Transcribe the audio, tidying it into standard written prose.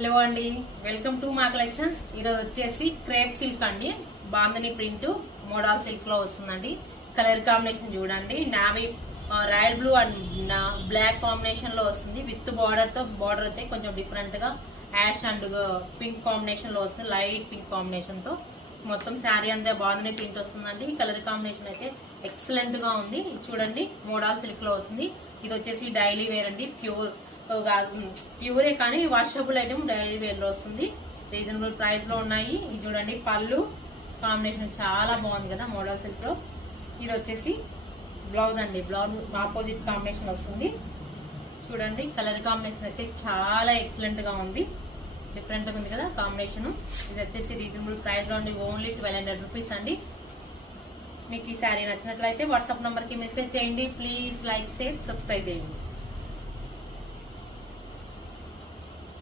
Hello అండి, welcome to మా collections. ఈరోజు వచ్చేసి క్రేప్ సిల్క్ అండి, బాందని ప్రింట్ మోడల్ సిల్క్ లో వస్తుందండి. కలర్ కాంబినేషన్ చూడండి, navy royal blue and black combination లో వస్తుంది. విత్ బార్డర్ తో, బార్డర్ అయితే కొంచెం డిఫరెంట్ గా యాష్ అండ్ పింక్ కాంబినేషన్ లో వస్తుంది. లైట్ పింక్ కాంబినేషన్ తో మొత్తం శారీ అంతా బాందని ప్రింట్ వస్తుందండి. కలర్ కాంబినేషన్ అయితే ఎక్సలెంట్ గా ఉంది. చూడండి, మోడల్ సిల్క్ లో వస్తుంది. ఇది వచ్చేసి డైలీ వేర్ అండి, ప్యూరే కానీ వాషబుల్ ఐటమ్ డైలీ వేర్ లో వస్తుంది. రీజనబుల్ ప్రైస్ లో ఉన్నాయి. ఇది చూడండి, పళ్ళు కాంబినేషన్ చాలా బాగుంది కదా మోడల్ సిల్క్ లో. ఇది వచ్చేసి బ్లౌజ్ అండి, బ్లౌజ్ ఆపోజిట్ కాంబినేషన్ వస్తుంది. చూడండి, కలర్ కాంబినేషన్ అయితే చాలా ఎక్సలెంట్ గా ఉంది, డిఫరెంట్ గా ఉంది కదా కాంబినేషన్. ఇది వచ్చేసి రీజనబుల్ ప్రైస్ లో అండి, ఓన్లీ 1200 రూపీస్ అండి. మీకు ఈ శారీ నచ్చినట్లయితే వాట్సాప్ నంబర్ కి మెసేజ్ చేయండి. ప్లీజ్ లైక్, షేర్, సబ్స్క్రైబ్ చేయండి.